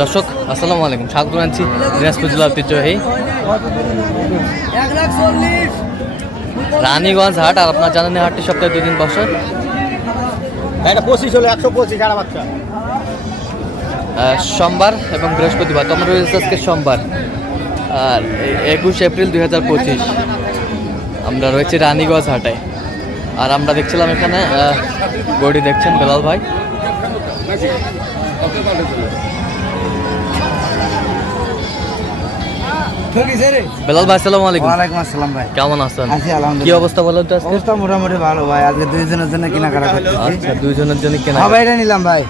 দর্শক আসসালামু আলাইকুম, স্বাগত জানাচ্ছি দিনাজপুর জেলা ঐতিহ্যবাহী রানীগঞ্জ হাট। আর আপনার জানেন হাটটি সপ্তাহে 2 দিন বছর। এটা 25 হলো 125 সারা বাচ্চা। সোমবার এবং বৃহস্পতিবার। তোমরা রয়েছে আজকে সোমবার আর 21 এপ্রিল 2025। আমরা রয়েছি রানীগঞ্জ হাটে। আর আমরা দেখছিলাম এখানে গড়ি দেখছেন বেলাল ভাই। বেলাল ভাই আসসালামু আলাইকুম। ওয়ালাইকুম আসসালাম ভাই, কেমন আছেন? আছি আলহামদুলিল্লাহ। কি অবস্থা বলেন তো আজকে? অবস্থা মোটামুটি ভালো ভাই। আজকে দুইজনের জন্য কেনাকাটা করতেছি। আচ্ছা, দুইজনের জন্য কেনা। হ্যাঁ ভাই, এটা নিলাম ভাই।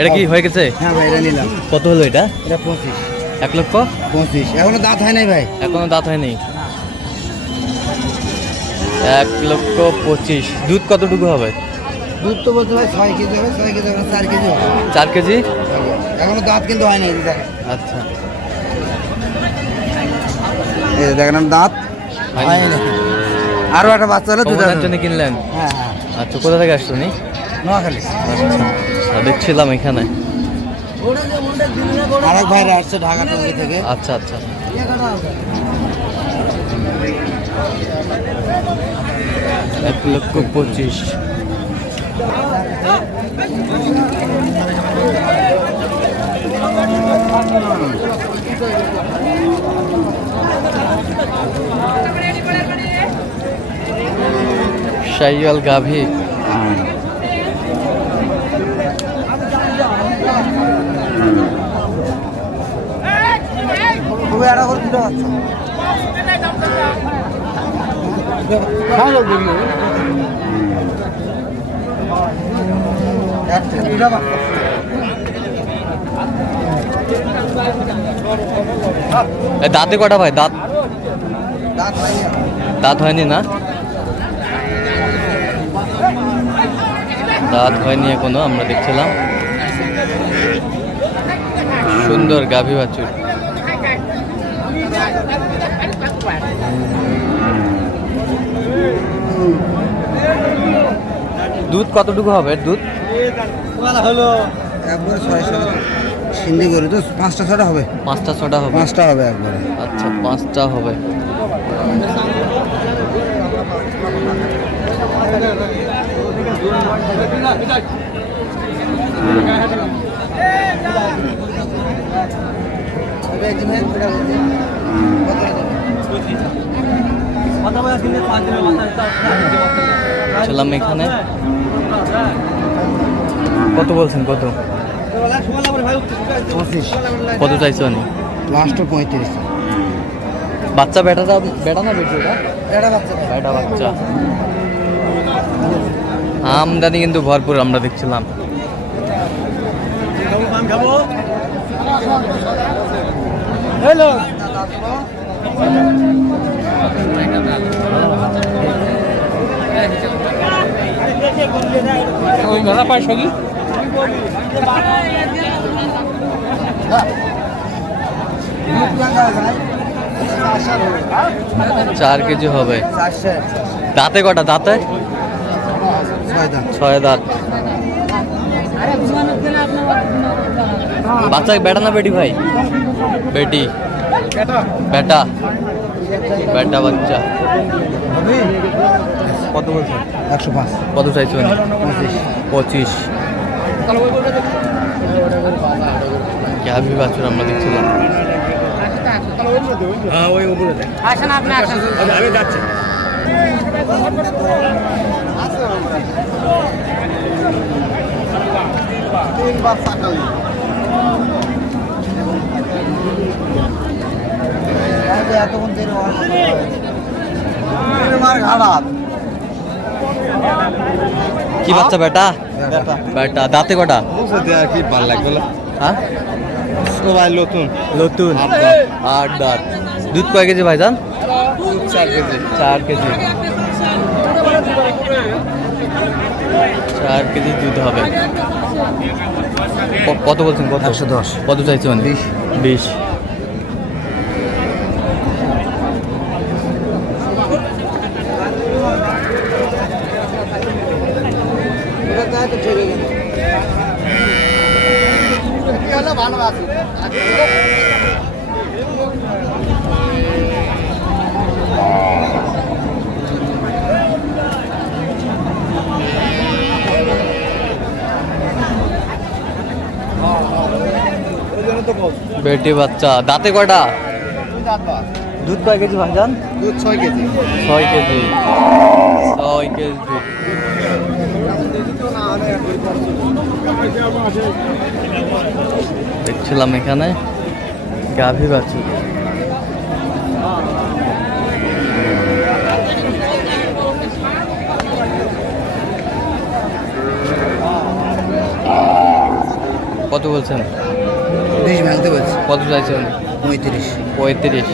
এটা কি হয়ে গেছে? হ্যাঁ ভাই, এটা নিলাম। কত হলো এটা? এটা 25। 1,25,000। এখনো দাঁত হয় নাই ভাই। এখনো দাঁত হয়নি। 1,25,000। দুধ কতটুকু হবে? দুধ তো বলতে ভাই 6 কেজি হবে, 6 কেজি হবে, 4 কেজি হবে। 4 কেজি। এখনো দাঁত কিন্তু হয় নাই, দেখেন। আচ্ছা, এই যে দেখেন দাঁত হয় নাই। আরো একটা বাচ্চা হলো, দুধ দুধের জন্য কিনলেন? হ্যাঁ হ্যাঁ, আচ্ছা, কোথা থেকে আসছো নি? নোয়াখালী। আচ্ছা, দেখছিলাম এখানে। আরেক ভাইরা আসছে ঢাকা টঙ্গী থেকে। আচ্ছা আচ্ছা, 1,25,000। শাইওয়াল গাভী। খুবই আড়া করে দুটো বাচ্চা। দাঁতে কটা ভাই? দাঁত দাঁত হয়নি না? দাঁত হয়নি এখনো। আমরা দেখছিলাম সুন্দর গাভী বাছুর। দুধ কতটুকু হবে? দুধ হলো একবারে 600 সিন্ধি করে তো 5টা 6টা হবে। 5টা 6টা হবে। 5টা হবে একবারে। আচ্ছা, 5টা হবে। ছিলাম এখানে। কত বলছেন? কত 25। কত চাইছো? নি লাস্ট 35। বাচ্চা বেটাটা বেটা না বেটি? ওটা এটা বাচ্চা বেটা বাচ্চা। আমদানি কিন্তু ভরপুর আমরা দেখছিলাম। হ্যালো, পাঁচশো 4 কেজি হবে। দাঁতে কটা? দাঁতে 6 দাঁত। বাচ্চা বেটা না বেটি ভাই? বেটি। বেটা বেটা বাচ্চা। কত বলছেন? 105। কত চাইছো? 25। গাভী বাছুর আমরা দেখছিলাম। কি বাচ্চা? বেটা বেটা। দাঁতে কটা? কি ভালো লাগবে? হ্যাঁ, সবাই নতুন নতুন। 8 দাঁত। দুধ কয় কেজি ভাই জান? 4 কেজি। 4 কেজি। 4 কেজি দুধ হবে। কত বলছেন? কত? 110। কত চাইছো? 20। বেটি বাচ্চা দাঁতে কয়টা? দুধ কয় কেজি ভাইজান? দুধ 6 কেজি। 6 কেজি। 6 কেজি দুধ। দেখছিলাম এখানে গাভী বাছুর। কত বলছেন? 20 ভাঙতে বলছি। কত চাইছেন? 35। 35।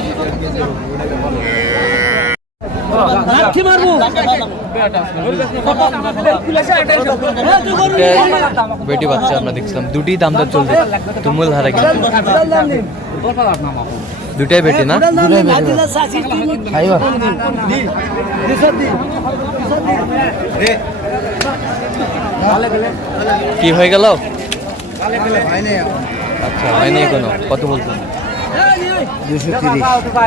বেটি বাচ্চা আমরা দেখছিলাম, দুটি দাম দর চলছে তুমুল হারা, কিন্তু দুটাই বেটি না? কি হয়ে গেল? আচ্ছা হয়নি এখনো। কত বলছেন? 230।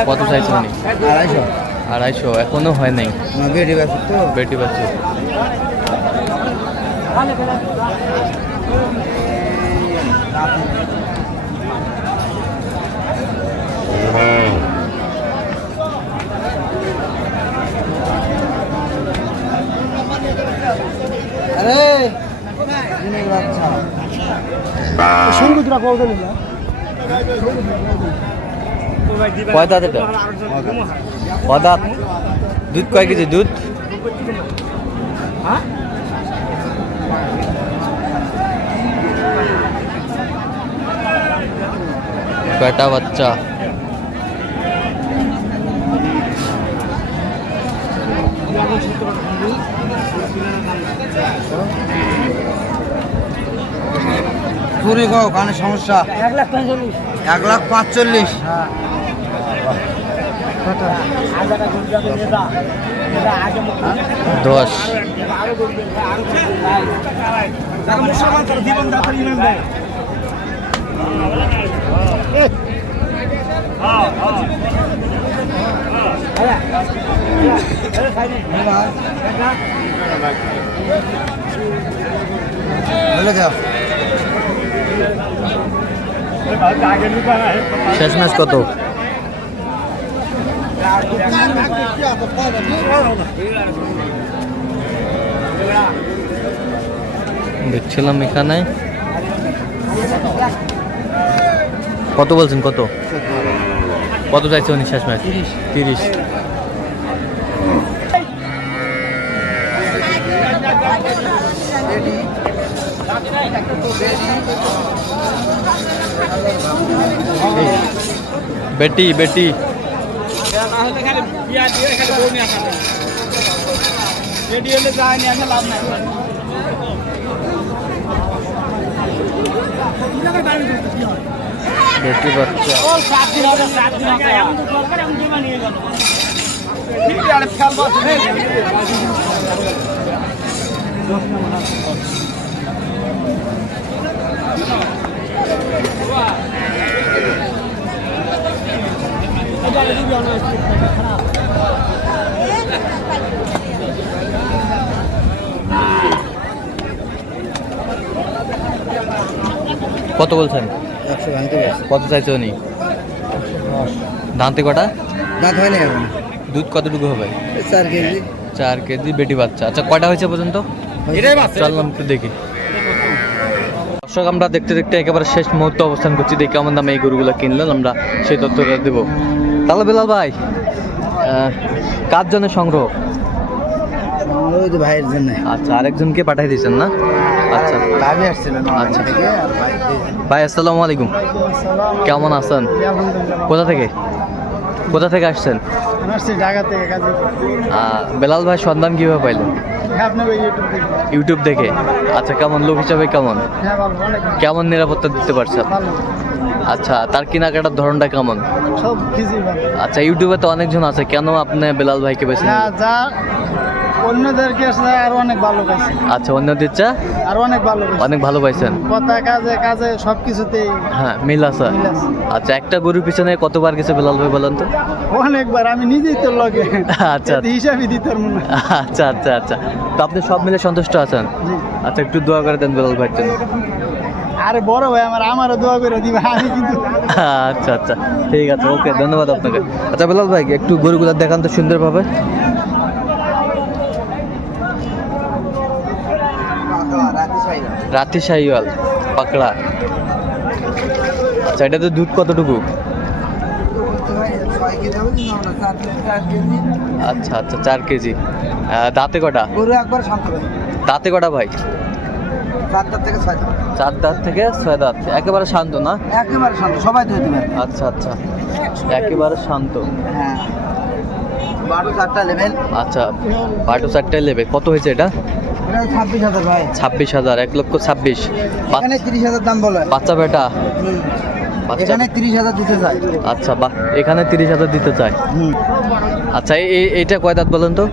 কত চাইছেন? 250। 250। এখনো হয় নাই। বেটি বাছুর তো। বেটি বাচ্চা। আরে দিনের বাচ্চা সঙ্গীতরা পাওয়া যাবে না। কয় দাঁত এটা? কয় দাঁত? দুধ কয় কেজি দুধ? কয়টা বাচ্চা? চুরি গো কানে সমস্যা। 1,45,000। দশ। বলে দাও। শেষ ম্যাচ কত? দেখছিলাম এখানে। কত বলছেন? কত কত চাইছে উনি শেষ ম্যাচ? 30। বেটি বেটি বেটি বাচ্চা। কত বলছেন? 100 ভাঙতে বলছি। কত চাইছে উনি? দাঁতে কটা? দাঁত হয় না এখন। দুধ কতটুকু হবে? 4 কেজি। 4 কেজি বেটি বাচ্চা। আচ্ছা কয়টা হয়েছে পর্যন্ত? চললাম একটু দেখি। দর্শক আমরা দেখতে দেখতে একেবারে শেষ মুহূর্তে অবস্থান করছি। দেখি কেমন দামে এই গরুগুলো কিনলেন, আমরা সেই তথ্যটা দেবো। তাহলে বেলাল ভাই, কার জন্য সংগ্রহ? ওই তো ভাইয়ের জন্য। আচ্ছা আরেকজনকে পাঠিয়ে দিয়েছেন না? আচ্ছা গাভী আসছিল না আচ্ছা। থেকে আর ভাই ভাই আসসালামু আলাইকুম, কেমন আছেন? কোথা থেকে কোথা থেকে আসছেন? ঢাকা থেকে কাজে। বেলাল ভাই সন্ধান কীভাবে পাইলেন? ইউটিউব দেখে। আচ্ছা কেমন লোক হিসাবে কেমন কেমন নিরাপত্তা দিতে পারছেন? আচ্ছা তার কেনাকাটার ধরনটা কেমন? সব কিছুই ভালো। আচ্ছা ইউটিউবে তো অনেকজন আছে, কেন আপনি বেলাল ভাইকে বেছে নিলেন? যা অন্যদেরকে আরো অনেক ভালো পাইছে, আচ্ছা, অন্যদের চা আরো অনেক ভালো অনেক ভালো পাইছেন। কথা কাজে কাজে সবকিছুতেই হ্যাঁ, মিল আছে। মিল আছে। আচ্ছা, একটা গরুর পিছনে কতবার গেছে বেলাল ভাই বলেন তো? অনেকবার, আমি নিজেই তোর লগে আচ্ছা। হিসাবই দিতে পারবো না। আচ্ছা আচ্ছা আচ্ছা, তো আপনি সব মিলে সন্তুষ্ট আছেন? আচ্ছা, একটু দোয়া করে দেন বেলাল ভাইয়ের জন্য। আরে বড় ভাই আমারও দোয়া করে দিবা, আমি কিন্তু আচ্ছা আচ্ছা, ঠিক আছে, ওকে, ধন্যবাদ আপনাকে। আচ্ছা বেলাল ভাই, একটু গরুগুলো দেখান তো সুন্দরভাবে। রাতি শাহিওয়াল পাকড়া। আচ্ছা, এটা তো দুধ কতটুকু? আচ্ছা আচ্ছা, 4 কেজি। দাঁতে কটা? গরু একবার শান্ত ভাই, দাঁতে কটা ভাই? 4 দাঁত থেকে 6 দাঁত। 4 দাঁত থেকে 6 দাঁত, একেবারে শান্ত না? একেবারে শান্ত, সবাই ধরতে পারে। আচ্ছা আচ্ছা, একেবারে শান্ত। হ্যাঁ, 12-4টা লেভেল। আচ্ছা, পাটু 4টায় নেবে। কত হয়েছে এটা? এটা 26,000 ভাই। 26,000, 1,26,000। এখানে 30,000 দাম বলে। বাচ্চা বেটা? বাচ্চা, এখানে 30,000 দিতে চাই। আচ্ছা, বাহ, এখানে 30,000 দিতে চায়। আচ্ছা, এইটা কয় দাঁত বলেন তো?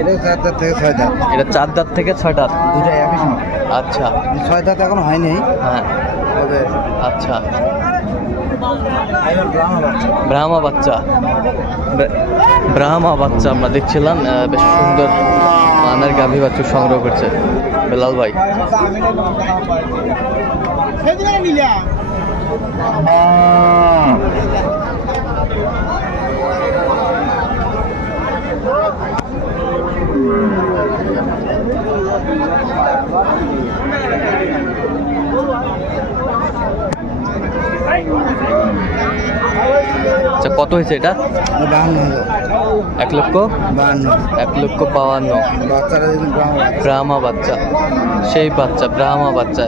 এটা 4 দাঁত থেকে 6 দাঁত। এটা 4 দাঁত থেকে 6 দাঁত। দুটাই একই সময়। আচ্ছা 6 দাঁত এখন হয়নি। হ্যাঁ, তবে আচ্ছা, এবার ব্রাহ্মা বাচ্চা। ব্রাহ্মা বাচ্চা। ব্রাহ্মা বাচ্চা আমরা দেখছিলাম, বেশ সুন্দর মানের গাভী বাচ্চা সংগ্রহ করছে বেলাল ভাই। আচ্ছা, কত হয়েছে এটা? 52,000। 1,52,000। বাচ্চারা দেখুন ব্রাহ্মা বাচ্চা, সেই বাচ্চা ব্রাহ্মা বাচ্চা,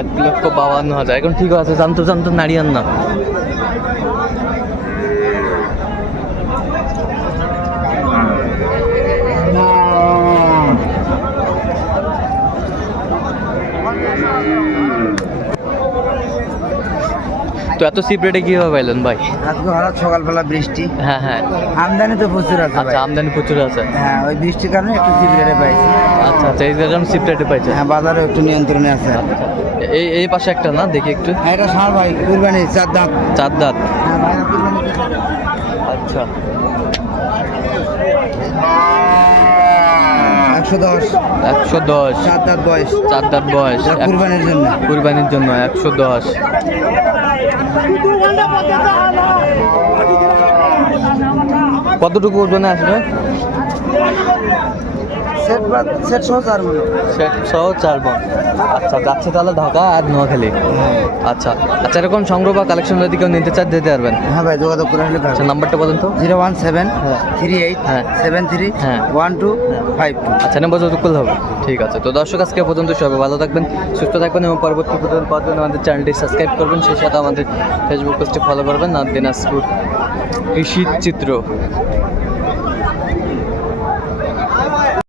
1,52,000। এখন ঠিক আছে, জানতো জানতো নাড়িয়ান না। তো এত চিপ রেটে কীভাবে পাইলেন ভাই? আজকে হঠাৎ সকালবেলা বৃষ্টি, হ্যাঁ হ্যাঁ। আমদানি তো প্রচুর আছে ভাই। আচ্ছা, আমদানি প্রচুর আছে। হ্যাঁ, ওই বৃষ্টির কারণে একটু চিপ রেটে পাইছি। আচ্ছা আচ্ছা, এই কারণে চিপ রেটে পাইছে। হ্যাঁ, বাজারে একটু নিয়ন্ত্রণে আছে। এই এই পাশে একটা না, দেখি একটু। হ্যাঁ, এটা ষাঁড় ভাই, কুরবানি 4 দাঁত। 4 দাঁত। হ্যাঁ ভাই, কুরবানি। আচ্ছা, 110। 110। 4 দাঁত বয়স। 4 দাঁত বয়স। এটা কুরবানির জন্য। কুরবানির জন্য 110। কতটুকু ওজনে আসবে? সেট সহ 4 মণ। সেট সহ 4 মণ। আচ্ছা, যাচ্ছে তাহলে ঢাকা আর নোয়াখালী। আচ্ছা আচ্ছা, এরকম সংগ্রহ বা কালেকশন যদি কেউ নিতে চায় দিতে পারবেন? হ্যাঁ ভাই, যোগাযোগ করে আসলে আচ্ছা, নাম্বারটা বলেন তো। 01738731252। আচ্ছা, নাম্বার যোগাযোগ করলে হবে। ঠিক আছে, তো দর্শক আজকে পর্যন্ত সবাই ভালো থাকবেন, সুস্থ থাকবেন এবং পরবর্তী প্রতিদিন পাওয়ার জন্য আমাদের চ্যানেলটি সাবস্ক্রাইব করবেন, সেই সাথে আমাদের ফেসবুক পেজটি ফলো করবেন। আর দিনাজপুর কৃষি চিত্র।